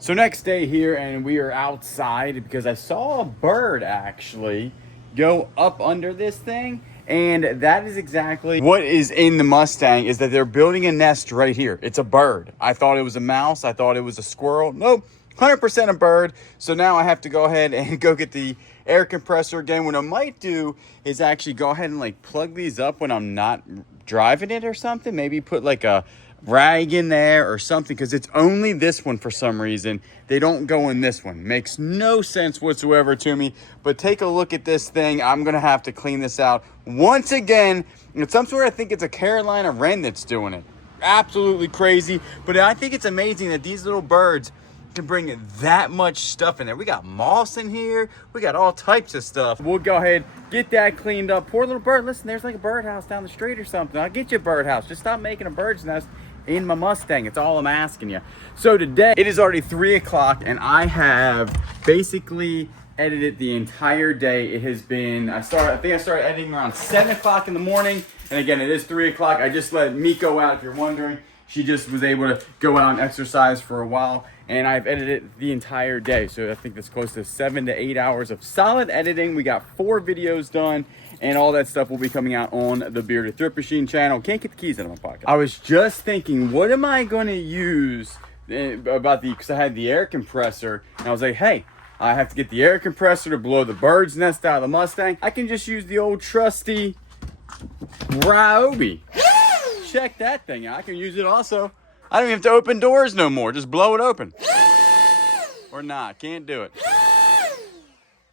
So next day here, and we are outside because I saw a bird actually go up under this thing, and that is exactly what is in the Mustang, is that they're building a nest right here. It's a bird. I thought it was a mouse. I thought it was a squirrel. Nope, 100% a bird. So now I have to go ahead and go get the air compressor again. What I might do is actually go ahead and like plug these up when I'm not driving it or something. Maybe put like a rag in there or something, because it's only this one for some reason. They don't go in this one. Makes no sense whatsoever to me. But take a look at this thing. I'm gonna have to clean this out once again. It's some sort, I think it's a Carolina wren that's doing it. Absolutely crazy. But I think it's amazing that these little birds can bring that much stuff in there. We got moss in here. We got all types of stuff. We'll go ahead, get that cleaned up. Poor little bird. Listen, there's like a birdhouse down the street or something. I'll get you a birdhouse. Just stop making a bird's nest in my Mustang. It's all I'm asking you. So today, it is already 3 o'clock, and I have basically edited the entire day. It has been, I think I started editing around 7 o'clock in the morning. And again, it is 3 o'clock. I just let Miko out, if you're wondering. She just was able to go out and exercise for a while, and I've edited the entire day. So I think that's close to 7 to 8 hours of solid editing. We got 4 videos done, and all that stuff will be coming out on the Bearded Thrift Machine channel. Can't get the keys out of my pocket. I was just thinking, what am I going to use because I had the air compressor, and I was like, hey, I have to get the air compressor to blow the bird's nest out of the Mustang. I can just use the old trusty Ryobi. Check that thing out. I can use it also. I don't even have to open doors no more. Just blow it open. Or not. Can't do it.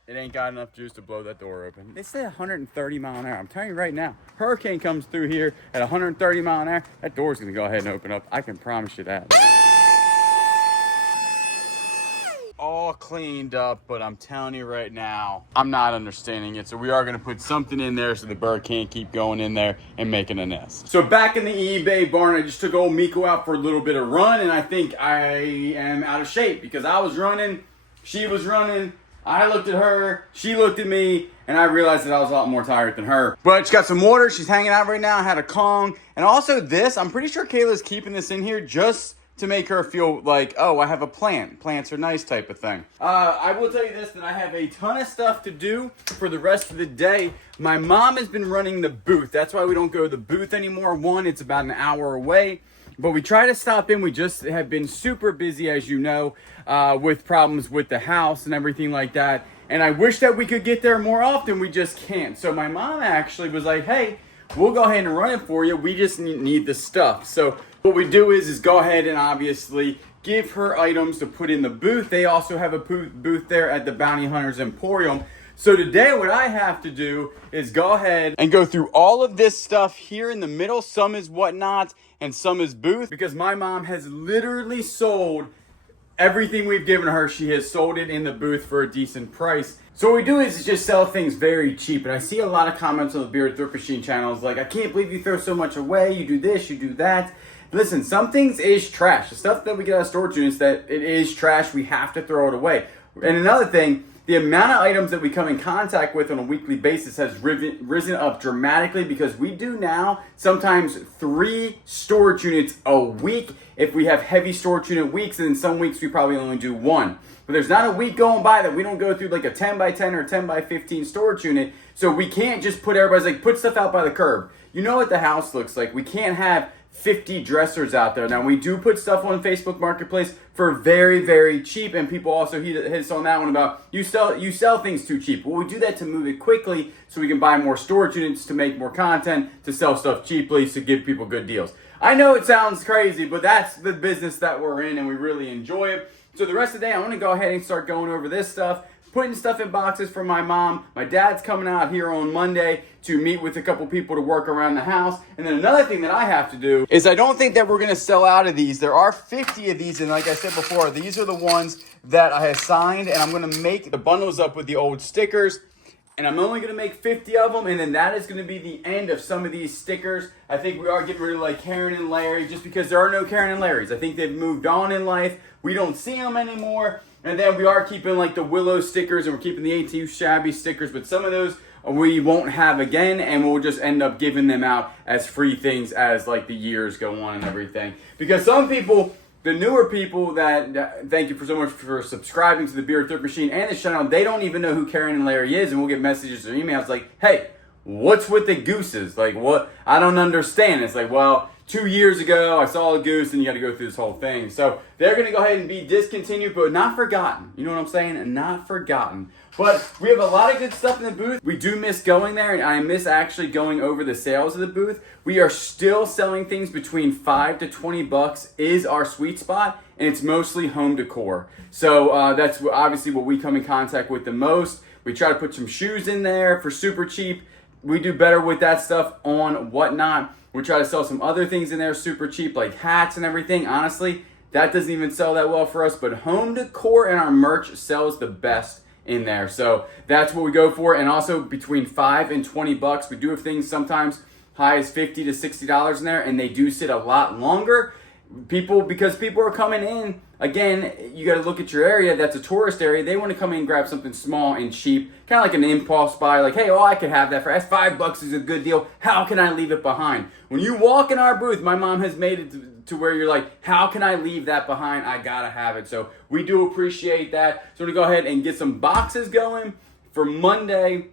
It ain't got enough juice to blow that door open. They say 130 mile an hour. I'm telling you right now, hurricane comes through here at 130 mile an hour, that door's gonna go ahead and open up. I can promise you that. All cleaned up, but I'm telling you right now, I'm not understanding it. So we are gonna put something in there so the bird can't keep going in there and making a nest. So back in the eBay barn, I just took old Miko out for a little bit of run, and I think I am out of shape because I was running, she was running, I looked at her, she looked at me, and I realized that I was a lot more tired than her. But she got some water, she's hanging out right now, I had a Kong, and also this, I'm pretty sure Kayla's keeping this in here just to make her feel like, oh, I have a plant. Plants are nice type of thing. I will tell you this, that I have a ton of stuff to do for the rest of the day. My mom has been running the booth. That's why we don't go to the booth anymore. One, it's about an hour away. But we try to stop in. We just have been super busy, as you know, with problems with the house and everything like that. And I wish that we could get there more often. We just can't. So my mom actually was like, hey, we'll go ahead and run it for you. We just need the stuff. So what we do is go ahead and obviously give her items to put in the booth. They also have a booth there at the Bounty Hunters Emporium. So today what I have to do is go ahead and go through all of this stuff here in the middle. Some is whatnot and some is booth, because my mom has literally sold everything we've given her. She has sold it in the booth for a decent price. So what we do is just sell things very cheap. And I see a lot of comments on the Bearded Thrift Machine channels like, I can't believe you throw so much away. You do this, you do that. Listen, some things is trash. The stuff that we get out of storage units, that it is trash. We have to throw it away. And another thing, the amount of items that we come in contact with on a weekly basis has risen up dramatically, because we do now sometimes 3 storage units a week if we have heavy storage unit weeks, and then some weeks we probably only do 1. But there's not a week going by that we don't go through like a 10 by 10 or 10 by 15 storage unit. So we can't just put, everybody's like, put stuff out by the curb. You know what the house looks like. We can't have 50 dressers out there. Now, we do put stuff on Facebook Marketplace for very, very cheap, and people also hit us on that one about, you sell things too cheap. Well, we do that to move it quickly so we can buy more storage units to make more content, to sell stuff cheaply, to give people good deals. I know it sounds crazy, but that's the business that we're in, and we really enjoy it. So the rest of the day, I want to go ahead and start going over this stuff, putting stuff in boxes for my mom. My dad's coming out here on Monday to meet with a couple people to work around the house. And then another thing that I have to do is, I don't think that we're going to sell out of these. There are 50 of these, and like I said before, these are the ones that I assigned, and I'm going to make the bundles up with the old stickers. And I'm only going to make 50 of them, and then that is going to be the end of some of these stickers. I think we are getting rid of like Karen and Larry, just because there are no Karen and Larrys. I think they've moved on in life. We don't see them anymore. And then we are keeping like the Willow stickers, and we're keeping the ATU Shabby stickers, but some of those we won't have again, and we'll just end up giving them out as free things as like the years go on and everything. Because some people the newer people that, thank you for so much for subscribing to the Bearded Thrift Machine and this channel, they don't even know who Karen and Larry is, and we'll get messages or emails like, hey, what's with the gooses? Like, what? I don't understand. It's like, well, 2 years ago, I saw a goose, and you got to go through this whole thing. So they're going to go ahead and be discontinued, but not forgotten. You know what I'm saying? Not forgotten. But we have a lot of good stuff in the booth. We do miss going there, and I miss actually going over the sales of the booth. We are still selling things between $5 to $20 is our sweet spot, and it's mostly home decor. So that's obviously what we come in contact with the most. We try to put some shoes in there for super cheap. We do better with that stuff on Whatnot. We try to sell some other things in there super cheap, like hats and everything. Honestly, that doesn't even sell that well for us, but home decor and our merch sells the best in there. So that's what we go for. And also between $5 and $20. We do have things sometimes high as $50 to $60 in there, and they do sit a lot longer. Because people are coming in, again, you got to look at your area. That's a tourist area. They want to come in and grab something small and cheap, kind of like an impulse buy, like, hey, oh, I could have that for that's $5 is a good deal. How can I leave it behind? When you walk in our booth, my mom has made it to where you're like, how can I leave that behind? I gotta have it. So we do appreciate that. So we're gonna go ahead and get some boxes going for Monday.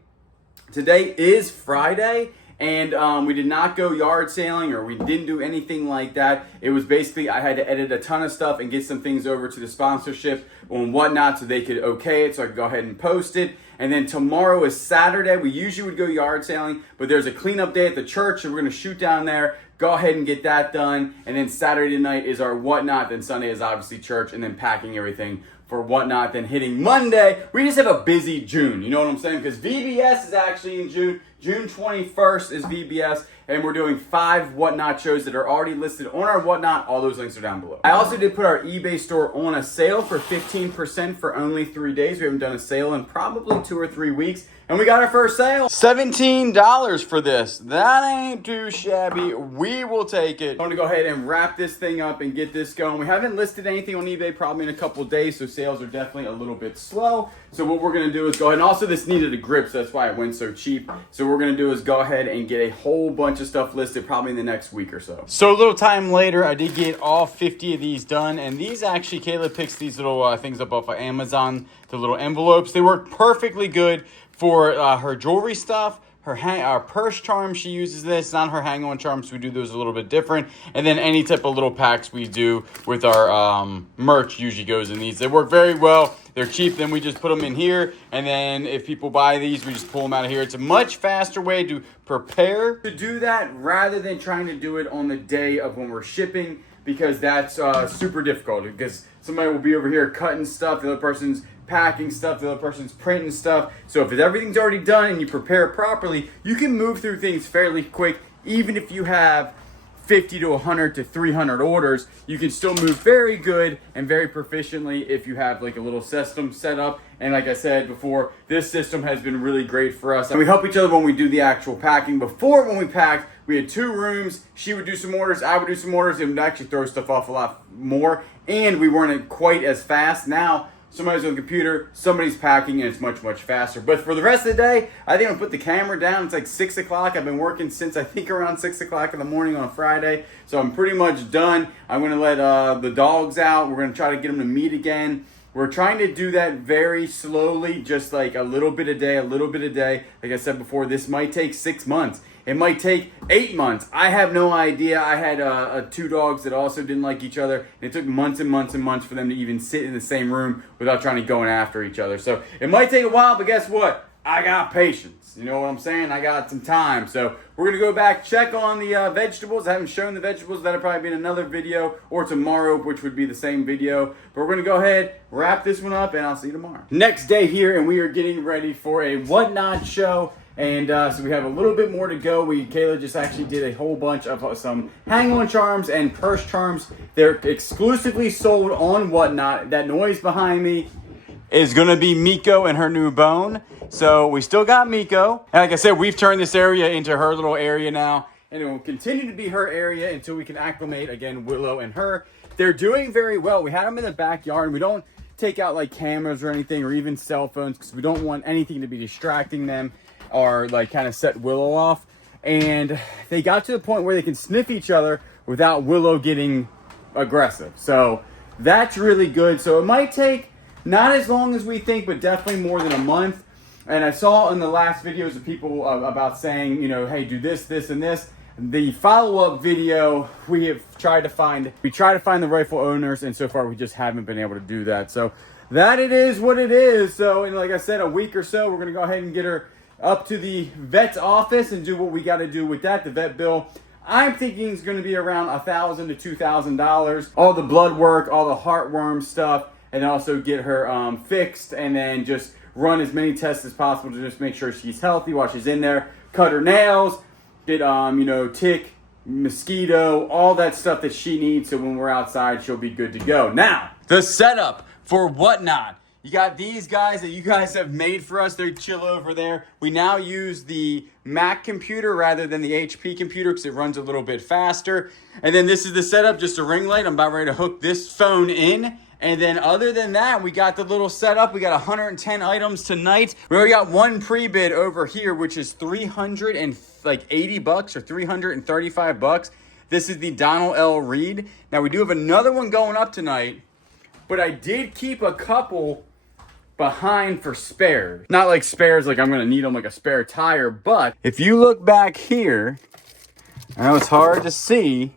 Today is Friday. And we did not go yard sailing, or we didn't do anything like that. It was basically, I had to edit a ton of stuff and get some things over to the sponsorship and Whatnot so they could okay it, so I could go ahead and post it. And then tomorrow is Saturday. We usually would go yard sailing, but there's a cleanup day at the church, and we're gonna shoot down there, go ahead and get that done. And then Saturday night is our Whatnot, then Sunday is obviously church, and then packing everything for Whatnot, then hitting Monday. We just have a busy June, you know what I'm saying? Because VBS is actually in June. June 21st is VBS, and we're doing 5 Whatnot shows that are already listed on our Whatnot. All those links are down below. I also did put our eBay store on a sale for 15% for only 3 days. We haven't done a sale in probably 2 or 3 weeks. And we got our first sale. $17 for this. That ain't too shabby. We will take it. I'm gonna go ahead and wrap this thing up and get this going. We haven't listed anything on eBay probably in a couple days, so sales are definitely a little bit slow. So what we're gonna do is go ahead, and also this needed a grip, so that's why it went so cheap. So what we're gonna do is go ahead and get a whole bunch of stuff listed probably in the next week or so. So a little time later, I did get all 50 of these done, and these actually, Kayla picks these little things up off of Amazon, the little envelopes. They work perfectly good for her jewelry stuff, her purse charms. She uses this, not her hang-on charms. We do those a little bit different. And then any type of little packs we do with our merch usually goes in these. They work very well. They're cheap. Then we just put them in here. And then if people buy these, we just pull them out of here. It's a much faster way to prepare to do that rather than trying to do it on the day of when we're shipping, because that's super difficult, because somebody will be over here cutting stuff, the other person's packing stuff, the other person's printing stuff. So if everything's already done and you prepare it properly, you can move through things fairly quick. Even if you have 50 to 100 to 300 orders, you can still move very good and very proficiently if you have like a little system set up. And like I said before, this system has been really great for us. And we help each other when we do the actual packing. Before, when we packed, we had 2 rooms. She would do some orders, I would do some orders. It would actually throw stuff off a lot more, and we weren't quite as fast. Now, somebody's on the computer, somebody's packing, and it's much, much faster. But for the rest of the day, I think I'm gonna put the camera down. It's like 6 o'clock. I've been working since I think around 6 o'clock in the morning on a Friday. So I'm pretty much done. I'm gonna let the dogs out. We're gonna try to get them to meet again. We're trying to do that very slowly, just like a little bit a day, a little bit a day. Like I said before, this might take 6 months. It might take 8 months. I have no idea. I had 2 dogs that also didn't like each other. And it took months and months and months for them to even sit in the same room without trying to go in after each other. So it might take a while, but guess what? I got patience. You know what I'm saying? I got some time. So we're going to go back, check on the vegetables. I haven't shown the vegetables. That'll probably be in another video, or tomorrow, which would be the same video. But we're going to go ahead, wrap this one up, and I'll see you tomorrow. Next day here, and we are getting ready for a Whatnot show. And so we have a little bit more to go. Kayla just actually did a whole bunch of some hang-on charms and purse charms. They're exclusively sold on Whatnot. That noise behind me is going to be Miko and her new bone. So we still got Miko. And like I said, we've turned this area into her little area now. And it will continue to be her area until we can acclimate, again, Willow and her. They're doing very well. We had them in the backyard. And we don't take out like cameras or anything, or even cell phones, because we don't want anything to be distracting them or like kind of set Willow off. And they got to the point where they can sniff each other without Willow getting aggressive. So that's really good. So it might take not as long as we think, but definitely more than a month. And I saw in the last videos of people about saying, you know, hey, do this, this, and this. The follow-up video, we try to find the rightful owners, and so far we just haven't been able to do that. So that it is what it is. So, and like I said, a week or so, we're gonna go ahead and get her up to the vet's office and do what we got to do with that. The vet bill, I'm thinking, is going to be around $1,000 to $2,000. All the blood work, all the heartworm stuff, and also get her fixed, and then just run as many tests as possible to just make sure she's healthy while she's in there. Cut her nails, get you know, tick, mosquito, all that stuff that she needs, so when we're outside she'll be good to go. Now, the setup for Whatnot. You got these guys that you guys have made for us. They're chill over there. We now use the Mac computer rather than the HP computer because it runs a little bit faster. And then this is the setup, just a ring light. I'm about ready to hook this phone in. And then other than that, we got the little setup. We got 110 items tonight. We already got one pre-bid over here, which is $380 or $335. This is the Donald L. Reed. Now we do have another one going up tonight, but I did keep a couple behind for spares. Not like spares, like I'm gonna need them like a spare tire, but if you look back here, I know it's hard to see,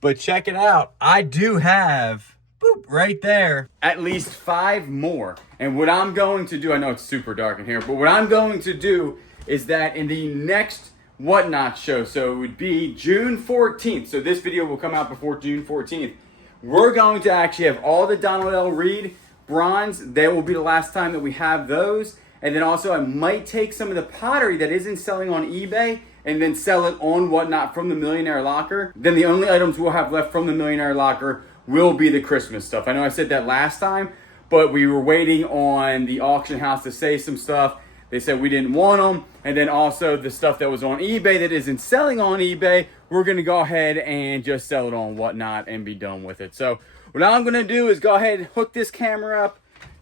but check it out. I do have, boop, right there, at least 5 more. And what I'm going to do, I know it's super dark in here, but what I'm going to do is that in the next Whatnot show, so it would be June 14th, so this video will come out before June 14th, we're going to actually have all the Donald L. Reed bronze. That will be the last time that we have those. And then also I might take some of the pottery that isn't selling on eBay and then sell it on Whatnot from the Millionaire Locker. Then the only items we'll have left from the Millionaire Locker will be the Christmas stuff. I know I said that last time, but we were waiting on the auction house to say some stuff. They said we didn't want them. And then also the stuff that was on eBay that isn't selling on eBay, we're going to go ahead and just sell it on Whatnot and be done with it. So what I'm going to do is go ahead and hook this camera up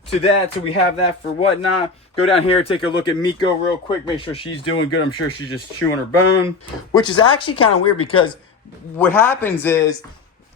to that so we have that for Whatnot. Go down here, take a look at Miko real quick, make sure she's doing good. I'm sure she's just chewing her bone, which is actually kind of weird because what happens is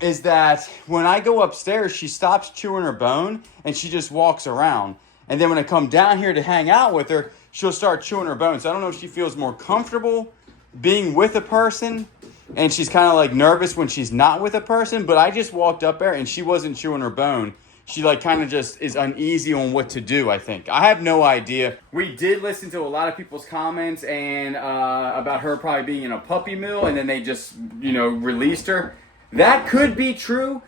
that when I go upstairs, she stops chewing her bone and she just walks around. And then when I come down here to hang out with her, she'll start chewing her bones. So I don't know if she feels more comfortable being with a person and she's kind of like nervous when she's not with a person, but I just walked up there and she wasn't chewing her bone. She like kind of just is uneasy on what to do, I think. I have no idea. We did listen to a lot of people's comments and about her probably being in a puppy mill and then they just, you know, released her. That could be true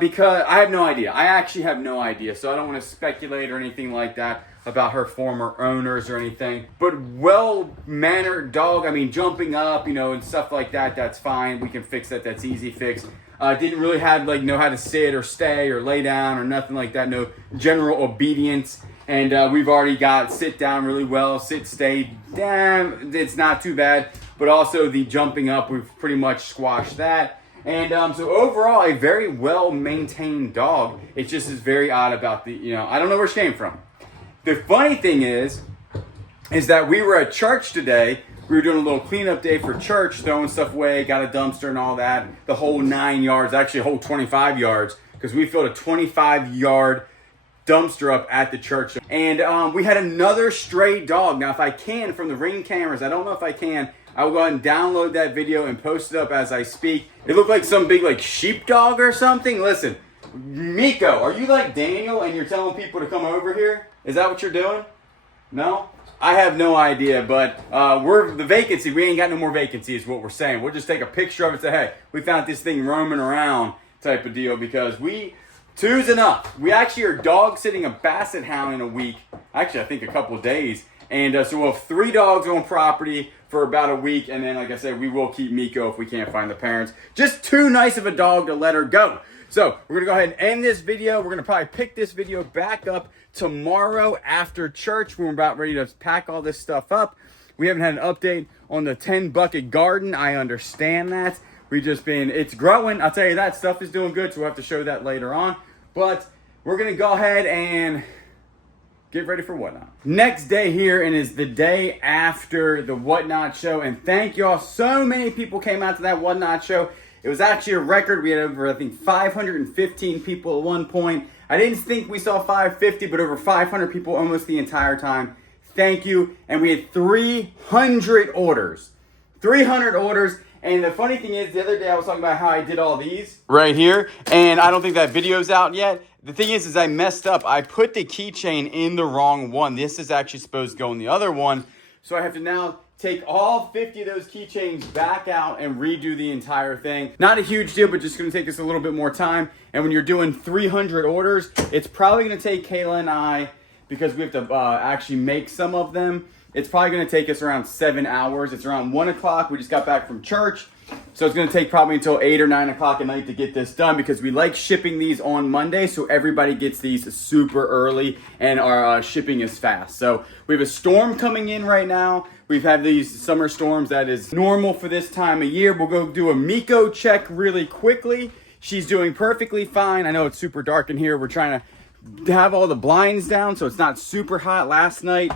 because I have no idea. I actually have no idea, so I don't want to speculate or anything like that about her former owners or anything. But well-mannered dog, I mean, jumping up, you know, and stuff like that, that's fine. We can fix that. That's easy fix. Didn't really have, like, know how to sit or stay or lay down or nothing like that. No general obedience. And we've already got sit down really well, sit, stay. Damn, it's not too bad. But also the jumping up, we've pretty much squashed that. And so overall, a very well-maintained dog. It just is very odd about the, you know, I don't know where she came from. The funny thing is that we were at church today. We were doing a little cleanup day for church, throwing stuff away, got a dumpster and all that. The whole 9 yards, actually a whole 25 yards, because we filled a 25-yard dumpster up at the church. And we had another stray dog. Now, if I can, from the Ring cameras, I don't know if I can, I will go ahead and download that video and post it up as I speak. It looked like some big like sheepdog or something. Listen, Miko, are you like Daniel and you're telling people to come over here? Is that what you're doing? No? I have no idea, but we're the vacancy. We ain't got no more vacancy is what we're saying. We'll just take a picture of it and say, hey, we found this thing roaming around type of deal because two's enough. We actually are dog sitting a basset hound in a week. Actually, I think a couple of days. And so we'll have 3 dogs on property for about a week. And then, like I said, we will keep Miko if we can't find the parents. Just too nice of a dog to let her go. So we're going to go ahead and end this video. We're going to probably pick this video back up tomorrow after church. We're about ready to pack all this stuff up. We haven't had an update on the 10-bucket garden. I understand that. We've just been, it's growing. I'll tell you that stuff is doing good. So we'll have to show that later on. But we're going to go ahead and get ready for Whatnot. Next day here, and is the day after the Whatnot show. And thank y'all. So many people came out to that Whatnot show. It was actually a record. We had over, I think, 515 people at one point. I didn't think we saw 550, but over 500 people almost the entire time. Thank you. And we had 300 orders. 300 orders. And the funny thing is, the other day I was talking about how I did all these right here, and I don't think that video's out yet. The thing is I messed up. I put the keychain in the wrong one. This is actually supposed to go in the other one. So I have to now take all 50 of those keychains back out and redo the entire thing. Not a huge deal, but just gonna take us a little bit more time. And when you're doing 300 orders, it's probably gonna take Kayla and I, because we have to actually make some of them, it's probably gonna take us around 7 hours. It's around 1 o'clock. We just got back from church. So it's gonna take probably until 8 or 9 o'clock at night to get this done, because we like shipping these on Monday so everybody gets these super early and our shipping is fast. So we have a storm coming in right now. We've had these summer storms that is normal for this time of year. We'll go do a Miko check really quickly. She's doing perfectly fine. I know it's super dark in here. We're trying to have all the blinds down so it's not super hot. Last night,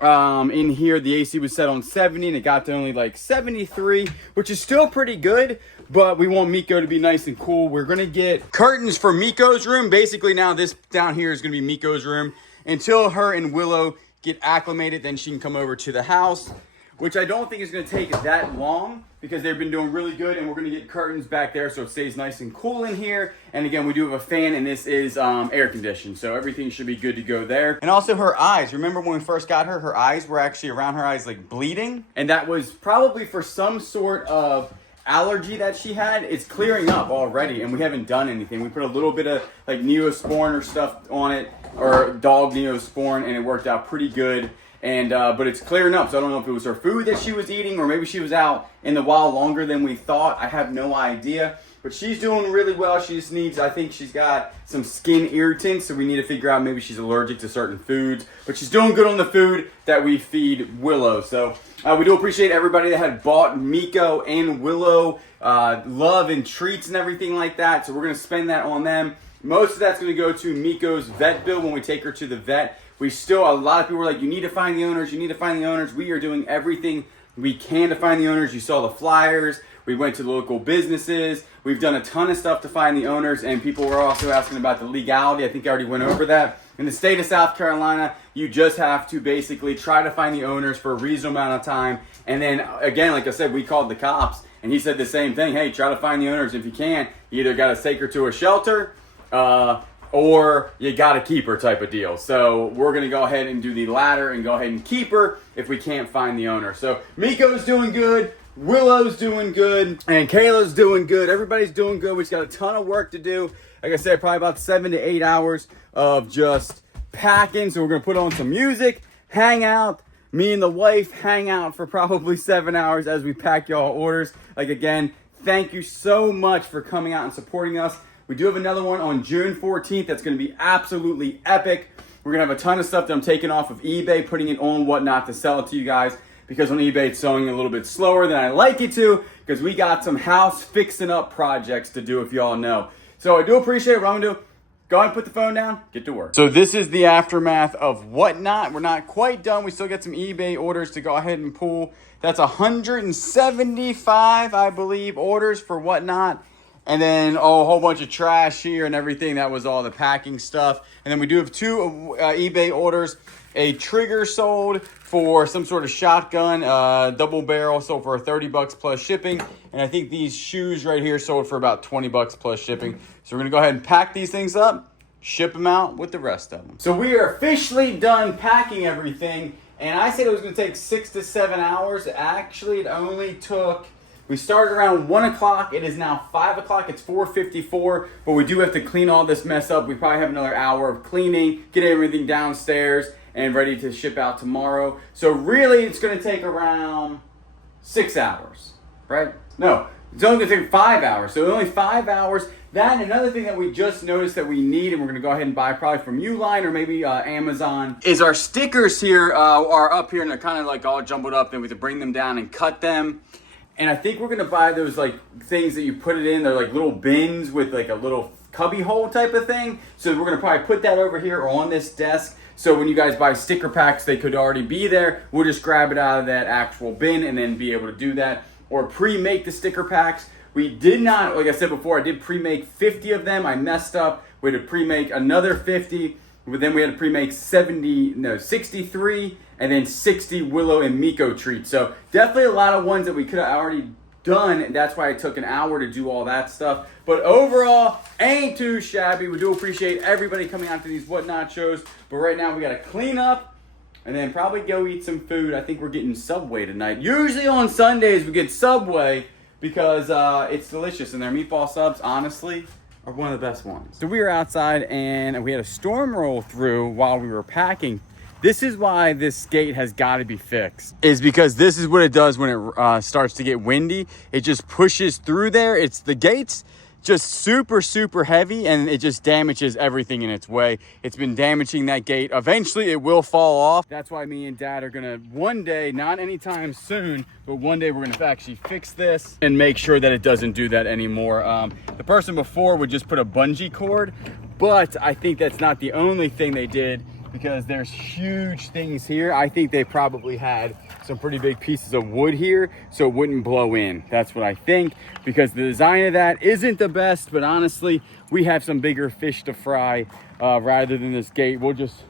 in here the AC was set on 70 and it got to only like 73, which is still pretty good, but we want Miko to be nice and cool. We're gonna get curtains for Miko's room. Basically now this down here is gonna be Miko's room until her and Willow get acclimated. Then she can come over to the house, which I don't think is gonna take that long because they've been doing really good. And we're gonna get curtains back there so it stays nice and cool in here. And again, we do have a fan, and this is air conditioned, so everything should be good to go there. And also her eyes, remember when we first got her, her eyes were actually around her eyes like bleeding, and that was probably for some sort of allergy that she had. It's clearing up already, and we haven't done anything. We put a little bit of like Neosporin or stuff on it, or dog Neosporin, and it worked out pretty good. And but it's clearing up, so I don't know if it was her food that she was eating, or maybe she was out in the wild longer than we thought. I have no idea, but she's doing really well. She just needs, I think she's got some skin irritants, so we need to figure out maybe she's allergic to certain foods, but she's doing good on the food that we feed Willow. So we do appreciate everybody that had bought Miko and Willow love and treats and everything like that, so we're going to spend that on them. Most of that's going to go to Miko's vet bill when we take her to the vet. We still, a lot of people were like, you need to find the owners, you need to find the owners. We are doing everything we can to find the owners. You saw the flyers. We went to the local businesses. We've done a ton of stuff to find the owners, and people were also asking about the legality. I think I already went over that. In the state of South Carolina, you just have to basically try to find the owners for a reasonable amount of time. And then, again, like I said, we called the cops, and he said the same thing. Hey, try to find the owners. If you can't, you either got to take her to a shelter, or you gotta keep her type of deal. So we're gonna go ahead and do the latter and go ahead and keep her if we can't find the owner. So Miko's doing good, Willow's doing good, and Kayla's doing good. Everybody's doing good. We just got a ton of work to do. Like I said, probably about 7 to 8 hours of just packing. So we're gonna put on some music, hang out. Me and the wife hang out for probably 7 hours as we pack y'all orders. Like, again, thank you so much for coming out and supporting us. We do have another one on June 14th that's going to be absolutely epic. We're going to have a ton of stuff that I'm taking off of eBay, putting it on Whatnot to sell it to you guys, because on eBay it's selling a little bit slower than I like it to, because we got some house fixing up projects to do, if y'all know. So I do appreciate it. What I'm going to do, go ahead and put the phone down, get to work. So this is the aftermath of Whatnot. We're not quite done. We still got some eBay orders to go ahead and pull. That's 175, I believe, orders for Whatnot. And then a whole bunch of trash here and everything. That was all the packing stuff. And then we do have 2 eBay orders. A trigger sold for some sort of shotgun, double barrel, sold for $30 plus shipping. And I think these shoes right here sold for about $20 plus shipping. So we're gonna go ahead and pack these things up, ship them out with the rest of them. So we are officially done packing everything. And I said it was gonna take 6 to 7 hours. Actually, it only took, we started around 1 o'clock. It is now 5 o'clock. It's 4:54, but we do have to clean all this mess up. We probably have another hour of cleaning, get everything downstairs, and ready to ship out tomorrow. So really, it's going to take around 6 hours, right? No, it's only going to take 5 hours. So only 5 hours. That, and another thing that we just noticed that we need, and we're going to go ahead and buy probably from Uline or maybe Amazon, is our stickers here are up here, and they're kind of like all jumbled up. Then we have to bring them down and cut them. And I think we're going to buy those like things that you put it in. They're like little bins with like a little cubby hole type of thing. So we're going to probably put that over here on this desk. So when you guys buy sticker packs, they could already be there. We'll just grab it out of that actual bin and then be able to do that. Or pre-make the sticker packs. We did not, like I said before, I did pre-make 50 of them. I messed up. We had to pre-make another 50. But then we had to pre-make 63, and then 60 Willow and Miko treats. So definitely a lot of ones that we could have already done. And that's why it took an hour to do all that stuff. But overall, ain't too shabby. We do appreciate everybody coming out to these Whatnot shows. But right now we got to clean up and then probably go eat some food. I think we're getting Subway tonight. Usually on Sundays we get Subway because it's delicious. And their meatball subs, honestly, are one of the best ones. So we were outside and we had a storm roll through while we were packing. This is why this gate has got to be fixed, is because this is what it does when it starts to get windy. It just pushes through there. It's the gate's just super heavy and it just damages everything in its way. It's been damaging that gate. Eventually it will fall off. That's why me and Dad are gonna one day, not anytime soon, but one day we're gonna actually fix this and make sure that it doesn't do that anymore. The person before would just put a bungee cord, but I think that's not the only thing they did, because there's huge things here. I think they probably had some pretty big pieces of wood here so it wouldn't blow in. That's what I think, because the design of that isn't the best, but honestly, we have some bigger fish to fry rather than this gate. We'll just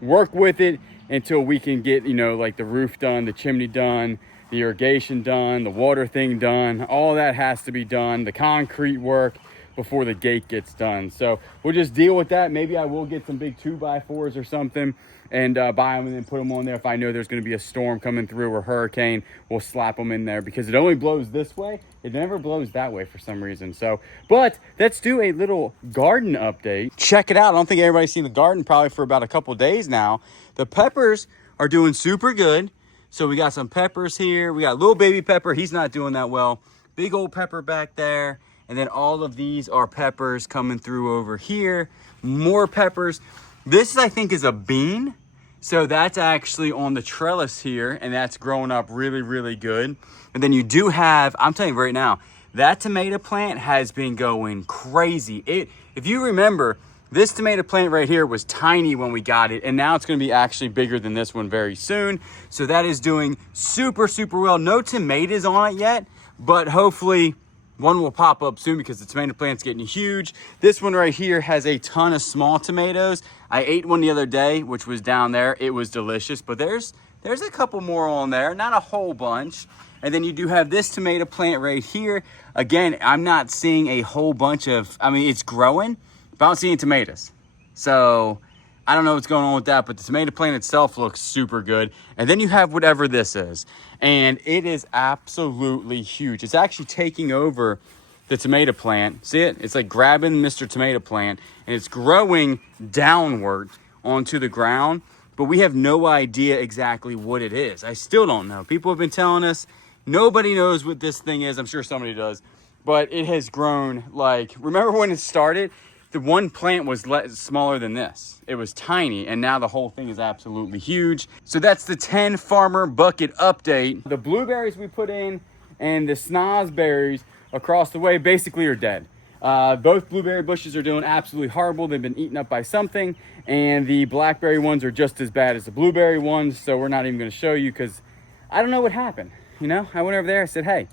work with it until we can get, you know, like the roof done, the chimney done, the irrigation done, the water thing done. All that has to be done, the concrete work, before the gate gets done. So we'll just deal with that. Maybe I will get some big 2x4s or something and buy them and then put them on there. If I know there's going to be a storm coming through or hurricane, we'll slap them in there, because it only blows this way. It never blows that way for some reason. So, but let's do a little garden update. Check it out. I don't think everybody's seen the garden probably for about a couple days now. The peppers are doing super good. So we got some peppers here. We got little baby pepper. He's not doing that well. Big old pepper back there. And then all of these are peppers coming through over here. More peppers. This, I think, is a bean. So that's actually on the trellis here, and that's growing up really good. And then you do have, I'm telling you right now, that tomato plant has been going crazy. If you remember, this tomato plant right here was tiny when we got it, and now it's gonna be actually bigger than this one very soon. So that is doing super well. No tomatoes on it yet, but hopefully one will pop up soon because the tomato plant's getting huge. This one right here has a ton of small tomatoes. I ate one the other day, which was down there. It was delicious, but there's a couple more on there, not a whole bunch. And then you do have this tomato plant right here. Again, I'm not seeing a whole bunch of, I mean, it's growing, but I don't see any tomatoes. So I don't know what's going on with that, but the tomato plant itself looks super good. And then you have whatever this is, and it is absolutely huge. It's actually taking over the tomato plant. See it? It's like grabbing Mr. Tomato Plant, and it's growing downward onto the ground, but we have no idea exactly what it is. I still don't know. People have been telling us, nobody knows what this thing is. I'm sure somebody does, but it has grown. Like, remember when it started? The one plant was smaller than this. It was tiny, and now the whole thing is absolutely huge. So that's the 10 farmer bucket update. The blueberries we put in and the snozberries across the way basically are dead. Both blueberry bushes are doing absolutely horrible. They've been eaten up by something, and the blackberry ones are just as bad as the blueberry ones, so we're not even gonna show you because I don't know what happened. You know, I went over there, I said, hey,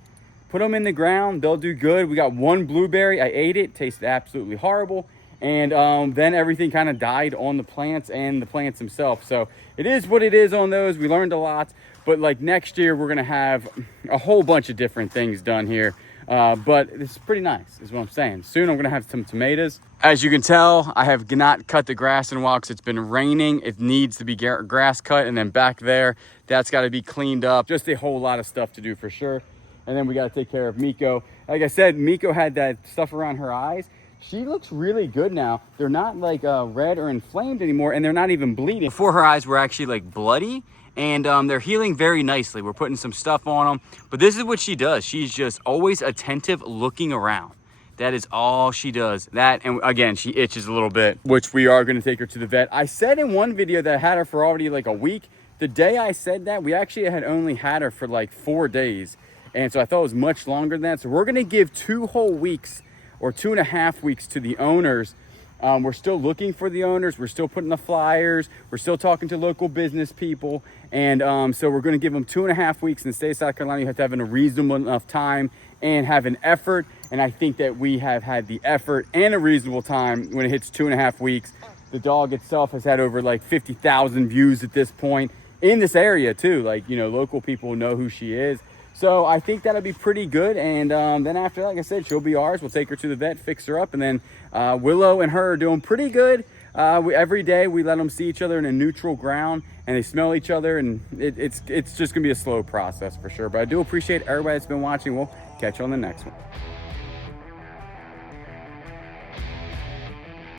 put them in the ground, they'll do good. We got one blueberry, I ate it, tasted absolutely horrible. And then everything kind of died on the plants and the plants themselves. So it is what it is on those. We learned a lot, but like next year, we're gonna have a whole bunch of different things done here. But it's pretty nice, is what I'm saying. Soon I'm gonna have some tomatoes. As you can tell, I have not cut the grass in a while because it's been raining. It needs to be grass cut. And then back there, that's gotta be cleaned up. Just a whole lot of stuff to do for sure. And then we got to take care of Miko. Like I said, Miko had that stuff around her eyes. She looks really good now. They're not like red or inflamed anymore, and they're not even bleeding. Before, her eyes were actually like bloody, and they're healing very nicely. We're putting some stuff on them, but this is what she does. She's just always attentive, looking around. That is all she does. That, and again, she itches a little bit, which we are going to take her to the vet. I said in one video that I had her for already like a week. The day I said that, we actually had only had her for like 4 days. And so I thought it was much longer than that. So we're gonna give 2 whole weeks or 2.5 weeks to the owners. We're still looking for the owners. We're still putting the flyers. We're still talking to local business people. And so we're gonna give them 2.5 weeks. In the state of South Carolina, you have to have a reasonable enough time and have an effort. And I think that we have had the effort and a reasonable time when it hits 2.5 weeks. The dog itself has had over like 50,000 views at this point in this area too. Like, you know, local people know who she is. So I think that'll be pretty good. And then after that, like I said, she'll be ours. We'll take her to the vet, fix her up. And then Willow and her are doing pretty good. Every day we let them see each other in a neutral ground and they smell each other. And it's just gonna be a slow process for sure. But I do appreciate everybody that's been watching. We'll catch you on the next one.